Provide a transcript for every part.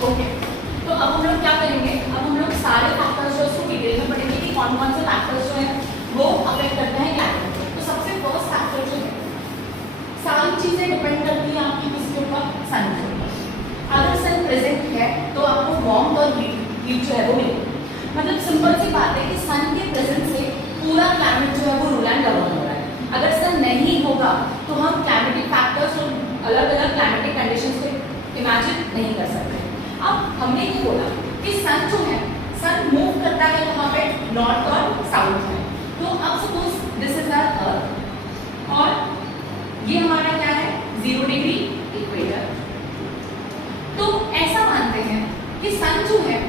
Okay, तो अब हम लोग क्या करेंगे, अब हम लोग सारे फैक्टर्स जो उसको डिटेल में पढ़ेंगे कि कौन कौन से फैक्टर्स जो है वो अफेक्ट करते हैं क्लाइमेट को। तो सबसे फर्स्ट फैक्टर जो है, सारी चीजें डिपेंड करती है आपकी किसके ऊपर, सन के ऊपर। अगर सन प्रेजेंट है तो आपको वार्म और हीट जो है वो मिलेगी। मतलब सिंपल सी बात है कि सन के प्रेजेंस से पूरा क्लाइमेट जो है वो रूल एंड गवर्न हो रहा है। अगर सन नहीं होगा तो हम क्लाइमेटिक फैक्टर्स और अलग अलग क्लाइमेटिक कंडीशंस को इमेजिन नहीं कर सकते। अब हमने ये बोला कि सन जो है, सन मूव करता है कहाँ पे, नॉर्थ और साउथ में। तो अब suppose this is our earth और ये हमारा क्या है, 0 डिग्री इक्वेटर। तो ऐसा मानते हैं कि सन जो है,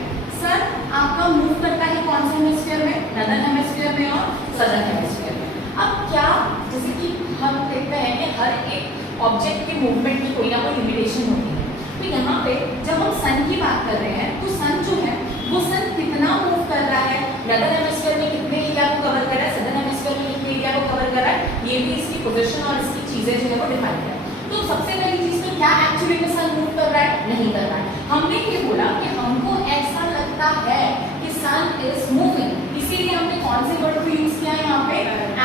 सन आपका मूव करता है कौन से हेमिस्फीयर में, नॉर्दर्न हेमिस्फीयर में और सदर्न हेमिस्फीयर में। अब क्या, जैसे कि हम देखते हैं कि हर एक ऑब्जेक्ट के मूवमेंट की कोई ना कोई लिमिटेशन होती है। तो यहाँ पे जब हम सन की बात कर रहे हैं तो सन जो है वो सन कितना मूव कर रहा है, नॉर्दर्न हेमिस्फीयर में कितने एरिया को कवर कर रहा है, सदर्न हेमिस्फीयर में कितने एरिया को कवर कर रहा है, ये भी इसकी पोजीशन और इसकी चीजें जो है वो डिफाइन है। तो सबसे पहली चीज तो क्या एक्चुअली में सन मूव कर रहा है, नहीं कर रहा है। हमने ये बोला कि हमको ऐसा लगता है कि सन इज मूविंग, इसीलिए हमने कौन से वर्ड को यूज किया है यहाँ पे,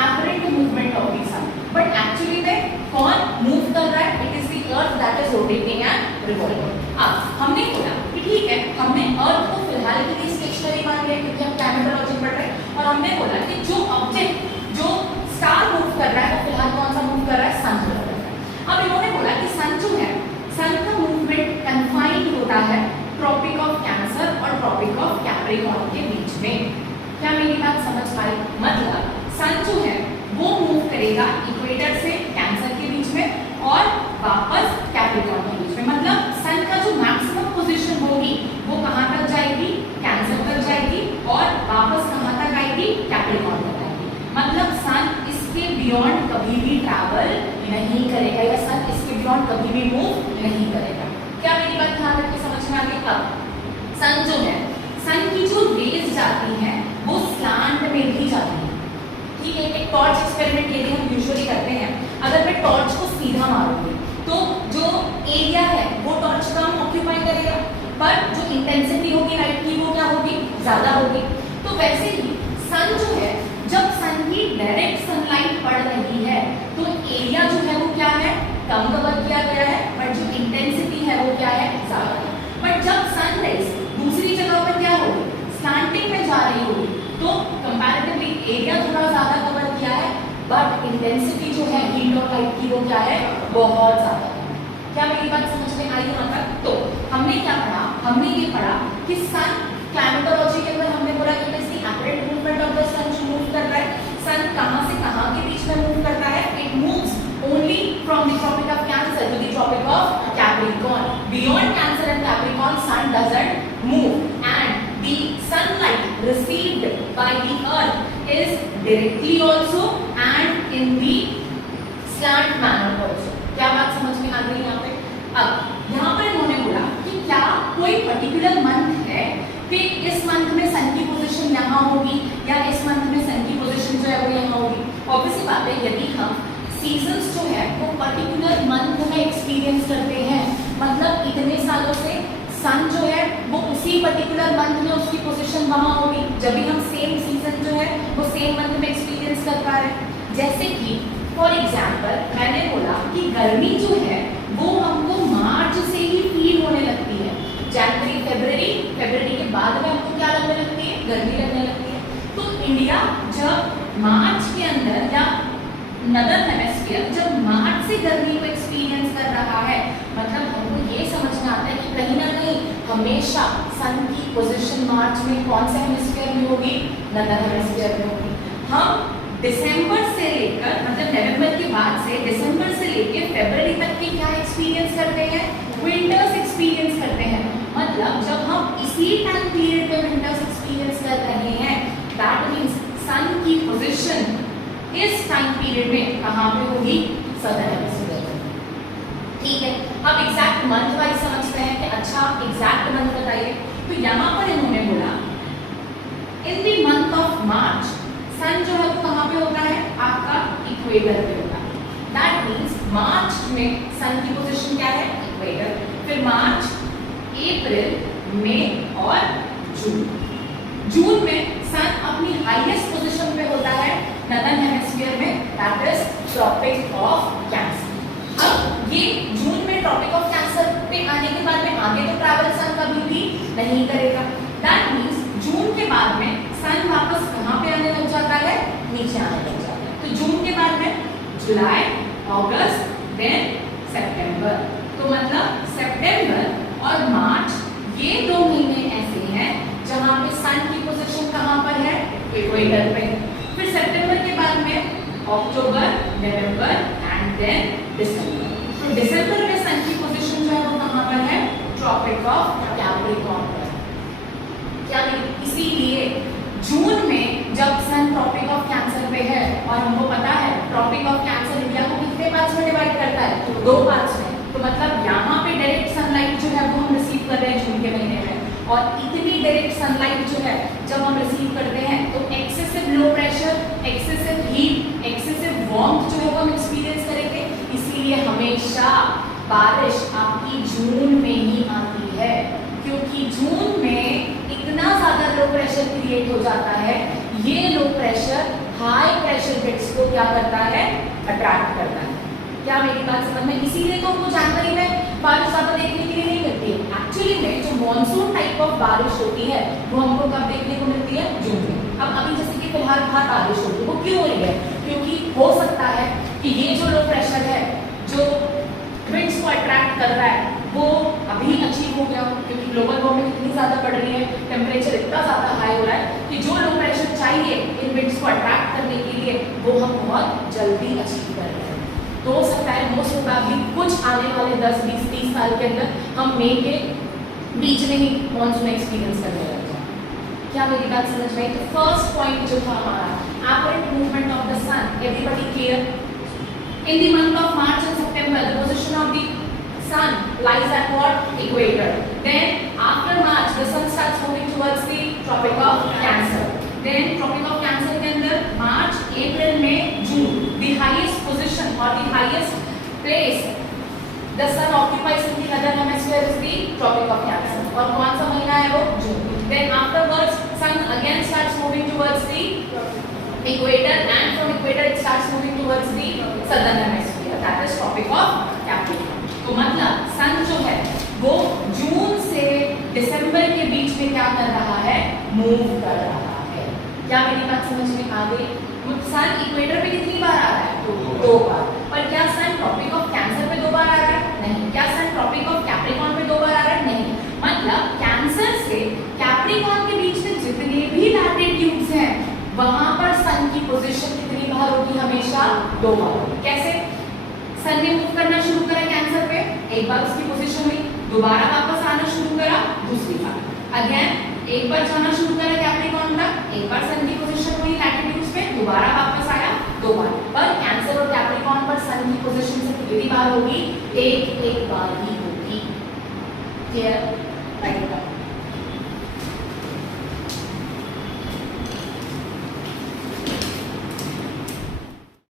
apparent movement of the sun. But actually में कौन मूव कर रहा है, it is the earth that is rotating and revolving. अब हमने बोला कि ठीक है, हमने अर्थ को फिलहाल के लिए स्टेशनरी मान लिया क्योंकि हम क्लाइमेटोलॉजी पढ़ रहे हैं, और हमने बोला कि जो ऑब्जेक्ट, जो स्टार मूव कर रहा है वो फिलहाल कौन सा मूव कर रहा है, सन मूव कर रहा है। अब इन्होंने बोला कि सन जो है, सन का मूवमेंट कन्फाइंड होता है ट्रॉपिक ऑफ कैंसर और ट्रॉपिक ऑफ कैप्रिकॉर्न के बीच में। क्या मेरी बात समझ पाई? मतलब सन जो है वो मूव करेगा इक्वेटर से कैंसर के बीच में और वापस कैप्रिकॉर्न के बीच में। मतलब सन का जो मैक्सिमम पोजीशन होगी वो कहाँ तक जाएगी, कैंसर तक जाएगी और वापस कहाँ तक आएगी, कैप्रिकॉर्न तक आएगी। मतलब सन इसके बियॉन्ड कभी भी ट्रैवल नहीं करेगा या सन इसके बियॉन्ड कभी भी मूव नहीं करेगा। क्या मेरी बात ध्यान रख के समझ में आ गई? अब सन जो है, सन की जो रेज जाती हैं वो स्लांट में भी जाती है। ठीक है, एक टॉर्च एक्सपेरिमेंट यदि हम यूजुअली करते हैं, अगर मैं टॉर्च को सीधा मारूंगी तो जो एरिया है वो टॉर्च का ऑक्यूपाई करेगा, पर जो इंटेंसिटी होगी लाइट की वो क्या होगी, ज्यादा होगी। तो वैसे ही सन जो है, जब सन की डायरेक्ट सनलाइट पड़ रही है तो एरिया जो है वो क्या है, कम कवर किया गया है, बट जो इंटेंसिटी है वो क्या है, ज्यादा है। बट जब सन रेज दूसरी जगह पर क्या होगी, स्लैंटिंग में जा रही होगी, तो कंपैरेटिवली एरिया थोड़ा ज्यादा कवर किया है, बट इंटेंसिटी जो है हीट और लाइट की वो क्या है, बहुत ज्यादा है। क्या मेरी बात समझ में आई यहाँ तक? तो हमने क्या पढ़ा, हमने ये पढ़ा कि सन, क्लाइमेटोलॉजी के अंदर हमने बोला कि इसकी एवरेट मूवमेंट ऑफ द सन जो मूव कर रहा है, सन कहाँ से कहाँ के बीच में मूव करता है, it moves only from the tropic of Cancer to the tropic of Capricorn. Beyond Cancer and Capricorn, sun doesn't move, and the sunlight received by the Earth is directly also and in the slant manner also. क्या बात समझ में आ गई यहाँ पे? अब यहाँ पर इन्होंने बोला कि क्या कोई पर्टिकुलर मंथ है कि इस मंथ में सन की पोजीशन यहाँ होगी या इस मंथ में सन की पोजीशन जो है वो यहाँ होगी। ऑब्वियसली बात है, यदि हम सीजन्स जो है वो पर्टिकुलर मंथ में एक्सपीरियंस करते हैं, मतलब इतने सालों से सन जो है वो उसी पर्टिकुलर मंथ में उसकी पोजीशन वहाँ होगी, जब भी हम सेम सीजन जो है वो सेम मंथ में एक्सपीरियंस कर पा रहे हैं। जैसे कि फॉर एग्जाम्पल मैंने बोला कि गर्मी जो है वो हमको मार्च से ही फील होने लगती है, जनवरी फरवरी, फरवरी के बाद में हमको क्या लगने लगती है, गर्मी लगने लगती है। तो इंडिया जब मार्च के अंदर या नॉर्दर्न हेमिस्फीयर जब मार्च से गर्मी को एक्सपीरियंस कर रहा है, मतलब हमको ये समझ में आता है कि कहीं ना कहीं हमेशा सन की पोजीशन मार्च में कौन से हेमिस्फीयर में होगी, नॉर्दर्न हेमिस्फीयर में होगी। हम दिसंबर से लेकर, मतलब नवंबर के बाद से दिसंबर से लेकर फरवरी तक के क्या एक्सपीरियंस करते हैं, विंटर्स एक्सपीरियंस करते हैं। मतलब जब हम इसी टाइम पीरियड में विंटर्स एक्सपीरियंस कर रहे हैं, दैट मींस सन की पोजीशन इस टाइम पीरियड में कहाँ पे होगी, सदर्न हेमिस्फीयर में। ठीक है, अब एग्जैक्ट मंथ वाइज समझते हैं कि अच्छा एग्जैक्ट मंथ बताइए। तो यहाँ पर इन्होंने बोला in the month of March सन जो है वो कहाँ पे होता है, आपका इक्वेटर पे होता है। दैट मीन्स मार्च में सन की पोजीशन क्या है, इक्वेटर। फिर मार्च, अप्रैल, मई और जून। जून में सन अपनी हाईएस्ट पोजीशन पे होता है नॉर्दर्न हेमिस्फीयर में, that is Tropic of Cancer. अब ये जून में ट्रॉपिक ऑफ कैंसर पे आने के बाद में आगे तो ट्रैवल सन कभी भी नहीं करेगा। दैट मींस जून के बाद में सन वापस कहां पे आने लग जाता है, नीचे आने लग जाता है। तो जून के बाद में जुलाई, अगस्त, देन सितंबर। तो मतलब सितंबर और मार्च ये 2 महीने ऐसे हैं जहां पे सन की पोजीशन कहां पर है, इक्वेटर पे। फिर सितंबर के बाद में अक्टूबर, नवंबर एंड देन दिसंबर। तो दिसंबर में सन की पोजीशन जो है वो कहां पर है, ट्रॉपिक ऑफ कैप्रिकॉर्न पर। क्या इसीलिए जून में जब सन ट्रॉपिक ऑफ कैंसर पे है, और हमको पता है ट्रॉपिक ऑफ कैंसर इंडिया को कितने पार्ट्स में डिवाइड करता है, तो 2 पार्ट्स में। तो मतलब यहाँ पे डायरेक्ट सनलाइट जो है वो हम रिसीव कर रहे हैं जून के महीने में, और इतनी डायरेक्ट सनलाइट जो है जब हम रिसीव करते हैं तो excessive low pressure, excessive heat, excessive warmth जो है वो हम एक्सपीरियंस करेंगे। इसीलिए हमेशा बारिश आपकी जून में ही आती है, क्योंकि जून में इतना ज्यादा लो प्रेशर क्रिएट हो जाता है। ये low pressure high pressure bits को क्या करता है, अट्रैक्ट करता है। क्या मेरी बात समझ में? इसीलिए तो हमको जानकारी में बारिश ज्यादा देखने के लिए नहीं मिलती है। एक्चुअली में जो मॉनसून टाइप ऑफ बारिश होती है वो हमको कब देखने को मिलती है, जून में। अब अभी जैसे कि फिलहाल बाहर बारिश होती है, वो क्यों हो रही है, क्योंकि हो सकता है कि ये जो लो प्रेशर है जो विंड्स को अट्रैक्ट कर रहा है वो अभी अचीव हो गया, क्योंकि ग्लोबल वार्मिंग इतनी ज्यादा बढ़ रही है, टेम्परेचर इतना ज्यादा हाई हो रहा है कि जो लो प्रेशर चाहिए इन विंड्स को अट्रैक्ट करने के लिए वो हम बहुत जल्दी अचीव कर रहे हैं। तो हो सकता है मोस्ट प्रोबेबली कुछ आने वाले 10, 20, 30 साल के अंदर हम मई के बीच में ही मॉनसून एक्सपीरियंस करने लग जाए। क्या मेरी बात समझ में? तो फर्स्ट पॉइंट जो था हमारा, apparent movement of the sun, everybody clear? In the month of March and September, the position of the sun lies at what? Equator. Then after March, the sun starts moving towards the Tropic of Cancer. Then Tropic of Cancer के अंदर March, April, May, June, the highest position or the highest place the sun occupies in the northern hemisphere is the Tropic of Cancer. और कौन सा महीना है वो? June. Then afterwards, sun again starts moving towards the equator, and from equator it starts moving towards the southern hemisphere, that is Tropic of Capricorn. तो मतलब सन जो है वो जून से दिसंबर के बीच में क्या कर रहा है, मूव कर रहा है। क्या मेरी बात समझ में आ गई? सन इक्वेटर पे कितनी बार आ रहा है? तो 2 बार। पर क्या सन ट्रॉपिक ऑफ कैंसर पे 2 बार आ रहा है? नहीं। क्या सन ट्रॉपिक ऑफ कैप्रिकॉर्न पे 2 बार आ रहा है? नहीं। मतलब कैंसर से कैप्रिकॉर्न के बीच में जितने भी लैटिट्यूड्स हैं वहां पर सन की पोजीशन कितनी बार होगी? हमेशा 2 बार होगी। कैसे? सन ने मूव करना शुरू करा कैंसर पे, एक बार उसकी पोजीशन हुई, दोबारा वापस आना शुरू करा दूसरी बार, अगेन एक बार जाना शुरू करा कैप्रिकॉर्न तक, एक बार सन की पोजीशन हुई लैटिट्यूड्स पे, दोबारा वापस आया 2 बार। पर कैंसर और कैप्रिकॉर्न पर सन की पोजीशन से कितनी बार होगी? एक बार ही होगी। क्लियर?